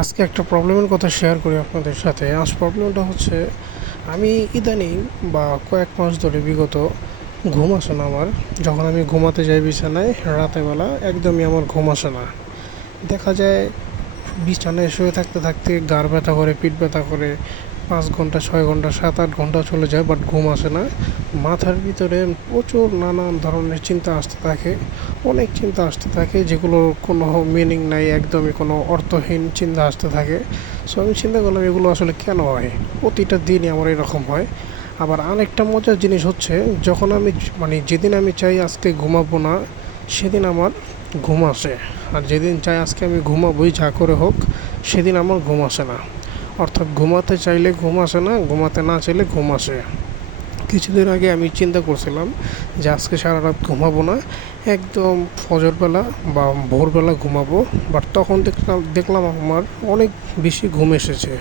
আজকে একটা প্রবলেমের কথা শেয়ার করি আপনাদের সাথে। আজ প্রবলেমটা হচ্ছে আমি ইদানিং বা কয়েক মাস ধরে বিগত ঘুম আসে না আমার। যখন আমি ঘুমাতে যাই বিছানায় রাতের বেলা একদমই আমার ঘুম আসে না। দেখা যায় বিছানায় শুয়ে থাকতে থাকতে ঘাড় ব্যথা করে, পিঠ ব্যথা করে, 5 ঘন্টা 6 ঘন্টা 7-8 ঘন্টা চলে যায়, বাট ঘুম আসে না। মাথার ভিতরে প্রচুর নানান ধরনের চিন্তা আসতে থাকে, অনেক চিন্তা আসতে থাকে যেগুলোর কোনো মিনিং নাই, একদমই কোনো অর্থহীন চিন্তা আসতে থাকে। সো আমি চিন্তা করলাম এগুলো আসলে কেন হয়, প্রতিটা দিনই আমার এরকম হয়। আবার আরেকটা মজার জিনিস হচ্ছে, যখন আমি যেদিন আমি চাই আজকে ঘুমাবো না, সেদিন আমার ঘুম আসে। আর যেদিন চাই আজকে আমি ঘুমাবোই যা করে হোক, সেদিন আমার ঘুম আসে না। অর্থাৎ ঘুমাতে চাইলে ঘুম আসে না, ঘুমাতে না চাইলে ঘুম আসে। কিছুদিন আগে আমি চিন্তা করছিলাম যে আজকে সারা রাত ঘুমাবো না, একদম ফজরবেলা বা ভোরবেলা ঘুমাবো। বাট তখন দেখলাম আমার অনেক বেশি ঘুম এসেছে।